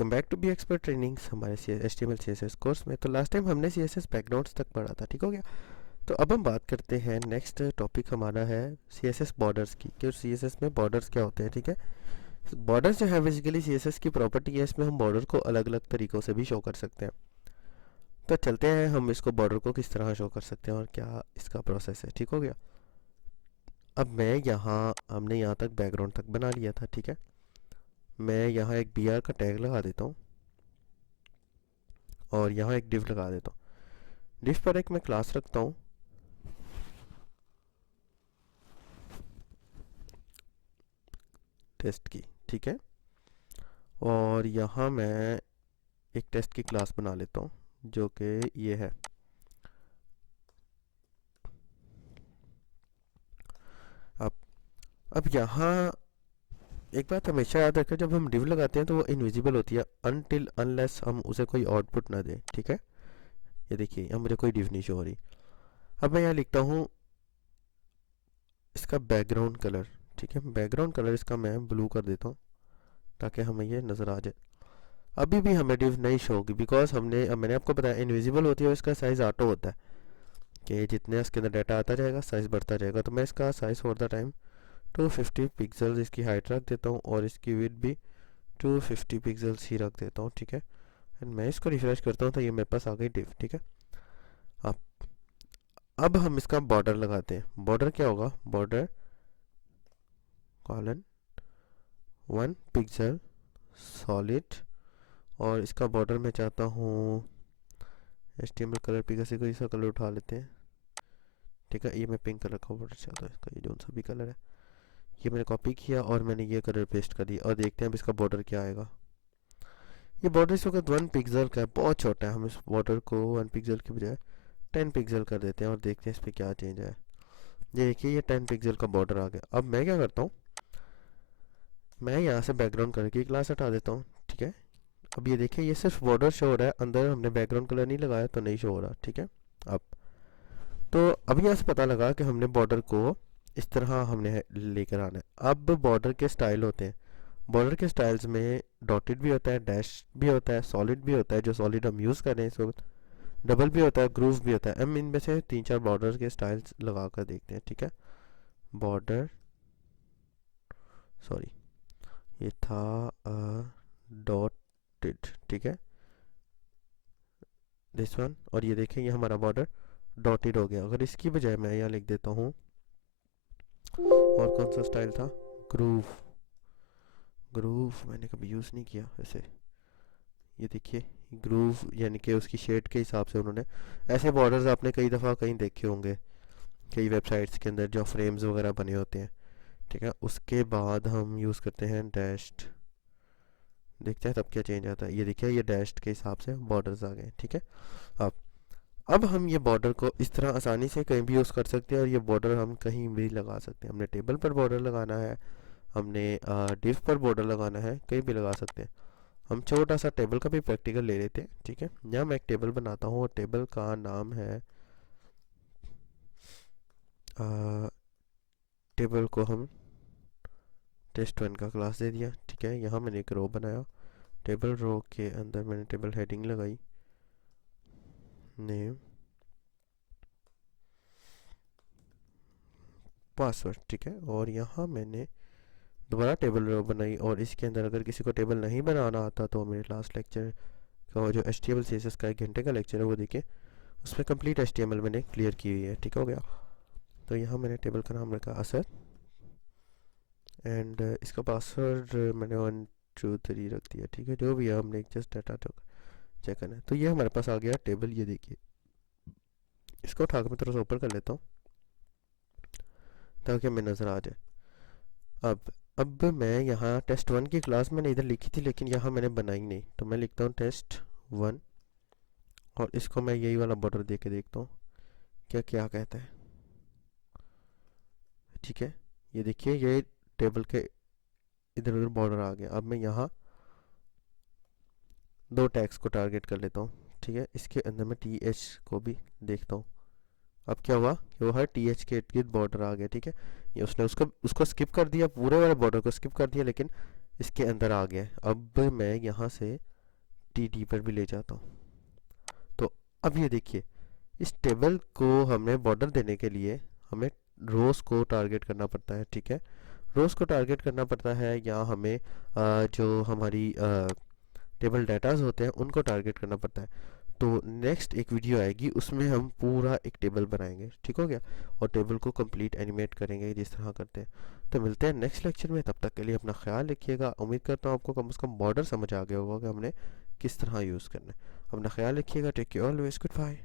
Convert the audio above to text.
Welcome back to B Expert trainings हमारे HTML CSS course में। तो लास्ट टाइम हमने CSS बैकग्राउंड्स तक पढ़ा था, ठीक हो गया। तो अब हम बात करते हैं, नेक्स्ट टॉपिक हमारा है CSS बॉर्डर्स की, कि CSS में बॉर्डर्स क्या होते हैं, ठीक है। बॉर्डर्स जो है बेसिकली CSS की प्रॉपर्टी है, इसमें हम बॉर्डर को अलग अलग तरीक़ों से भी शो कर सकते हैं। तो चलते हैं, हम इसको बॉर्डर को किस तरह शो कर सकते हैं और क्या इसका प्रोसेस है, ठीक हो गया। अब मैं यहाँ, हमने यहाँ तक बैकग्राउंड तक बना लिया था, ठीक है। मैं यहाँ एक BR का टैग लगा देता हूँ और यहाँ एक div लगा देता हूँ। div पर एक मैं क्लास रखता हूँ टेस्ट की, ठीक है। और यहाँ मैं एक टेस्ट की क्लास बना लेता हूँ जो कि ये है। अब अब यहाँ एक बात हमेशा याद रखें, जब हम div लगाते हैं तो वो इनविजिबल होती है अनटिल अनलेस हम उसे कोई आउटपुट ना दें, ठीक है। ये देखिए, यहाँ मुझे कोई div नहीं शो हो रही। अब मैं यहाँ लिखता हूँ इसका बैकग्राउंड कलर, ठीक है। बैकग्राउंड कलर इसका मैं ब्लू कर देता हूँ ताकि हमें ये नज़र आ जाए। अभी भी हमें div नहीं शो होगी बिकॉज मैंने आपको बताया इनविजिबल होती है और इसका साइज़ ऑटो होता है कि जितने इसके अंदर डाटा आता जाएगा साइज़ बढ़ता जाएगा। तो मैं इसका size for the time 250 pixels इसकी हाइट रख देता हूँ और इसकी विड्थ भी 250 पिक्सल्स ही रख देता हूँ, ठीक है। एंड मैं इसको रिफ्रेश करता हूँ तो ये मेरे पास आ गई div, ठीक है। अब अब हम इसका बॉर्डर लगाते हैं। बॉर्डर क्या होगा? बॉर्डर कॉलन 1 पिक्सल सॉलिड, और इसका बॉर्डर मैं चाहता हूँ HTML कलर पिका से कोई सा कलर उठा लेते हैं, ठीक है। ये मैं पिंक कलर का बॉर्डर चाहता हूँ, इसका ये जो सा भी कलर है ये मैंने कॉपी किया और मैंने ये कलर पेस्ट कर दिया और देखते हैं अब इसका बॉर्डर क्या आएगा। ये बॉर्डर इस वक्त 1 पिक्सल का है, बहुत छोटा है। हम इस बॉर्डर को 1 पिक्सल के बजाय 10 पिक्सल कर देते हैं और देखते हैं इस पर क्या चेंज है। ये देखिए, ये 10 पिक्सल का बॉर्डर आ गया। अब मैं क्या करता हूँ, मैं यहाँ से बैकग्राउंड कलर की क्लास हटा देता हूँ, ठीक है। अब ये देखिए, ये सिर्फ बॉर्डर शो हो रहा है, अंदर हमने बैकग्राउंड कलर नहीं लगाया तो नहीं शो हो रहा, ठीक है। अब तो अभी यहाँ से पता लगा कि हमने बॉर्डर को इस तरह हमने लेकर आना है। अब बॉर्डर के स्टाइल होते हैं। बॉर्डर के स्टाइल्स में डॉटेड भी होता है, डैश भी होता है, सॉलिड भी होता है, जो सॉलिड हम यूज़ कर रहे हैं इस वक्त, डबल भी होता है, ग्रूव भी होता है। हम इनमें से 3-4 बॉर्डर के स्टाइल्स लगा कर देखते हैं, ठीक है। बॉर्डर, सॉरी ये था डॉटेड, ठीक है, दिस वन। और ये देखें, ये हमारा बॉर्डर डॉटेड हो गया। अगर इसकी बजाय मैं यहाँ लिख देता हूँ, और कौन सा स्टाइल था? ग्रूव। ग्रूव मैंने कभी यूज़ नहीं किया वैसे। ये देखिए, ग्रूव यानी कि उसकी शेड के हिसाब से उन्होंने, ऐसे बॉर्डर्स आपने कई दफ़ा कहीं देखे होंगे कई वेबसाइट्स के अंदर जो फ्रेम्स वगैरह बने होते हैं, ठीक है। उसके बाद हम यूज़ करते हैं डैश्ड, देखते हैं तब क्या चेंज आता है। ये देखिए, ये डैश्ड के हिसाब से बॉर्डर्स आ गए, ठीक है। अब अब हम ये बॉर्डर को इस तरह आसानी से कहीं भी यूज़ कर सकते हैं और ये बॉर्डर हम कहीं भी लगा सकते हैं। हमने टेबल पर बॉर्डर लगाना है, हमने डिव पर बॉर्डर लगाना है, कहीं भी लगा सकते हैं। हम छोटा सा टेबल का भी प्रैक्टिकल ले लेते हैं, ठीक है। यहाँ मैं एक टेबल बनाता हूँ और टेबल का नाम है, टेबल को हम test1 का क्लास दे दिया, ठीक है। यहाँ मैंने एक रो बनाया, टेबल रो के अंदर मैंने टेबल हेडिंग लगाई, नेम पासवर्ड, ठीक है। और यहाँ मैंने दोबारा टेबल रो बनाई और इसके अंदर अगर किसी को टेबल नहीं बनाना आता तो मेरे लास्ट लेक्चर का जो HTML CSS का 1 घंटे का लेक्चर है वो देखिए, उसमें कंप्लीट HTML मैंने क्लियर की हुई है, ठीक हो गया। तो यहाँ मैंने टेबल का नाम रखा असर, एंड इसका पासवर्ड मैंने 123 रख दिया, ठीक है। जो भी है, हमने जस्ट डाटा चेक करना है। तो ये हमारे पास आ गया टेबल, ये देखिए। इसको उठा कर मैं थोड़ा सा ऊपर कर लेता हूँ ताकि हमें नज़र आ जाए। अब मैं यहाँ test1 की क्लास मैंने इधर लिखी थी लेकिन यहाँ मैंने बनाई नहीं, तो मैं लिखता हूँ test1 और इसको मैं यही वाला बॉर्डर दे के देखता हूँ क्या क्या कहता है, ठीक है। ये देखिए, ये टेबल के इधर उधर बॉर्डर आ गया। अब मैं यहाँ 2 टैग्स को टारगेट कर लेता हूँ, ठीक है। इसके अंदर मैं TH को भी देखता हूँ। अब क्या हुआ, वो है TH के इर्द गिर्द बॉर्डर आ गया, ठीक है। ये उसने उसको स्किप कर दिया, पूरे वाले बॉर्डर को स्किप कर दिया, लेकिन इसके अंदर आ गया। अब मैं यहाँ से डी पर भी ले जाता हूँ। तो अब ये देखिए, इस टेबल को हमने बॉर्डर देने के लिए हमें रोज़ को टारगेट करना पड़ता है, ठीक है। रोज़ को टारगेट करना पड़ता है या हमें जो हमारी टेबल डाटाज होते हैं उनको टारगेट करना पड़ता है। तो नेक्स्ट एक वीडियो आएगी, उसमें हम पूरा एक टेबल बनाएंगे, ठीक हो गया, और टेबल को कंप्लीट एनिमेट करेंगे जिस तरह करते हैं। तो मिलते हैं नेक्स्ट लेक्चर में, तब तक के लिए अपना ख्याल रखिएगा। उम्मीद करता हूँ आपको कम से कम बॉर्डर समझ आ गया होगा कि हमने किस तरह यूज़ करना है। अपना ख्याल रखिएगा। Take care always. Good bye.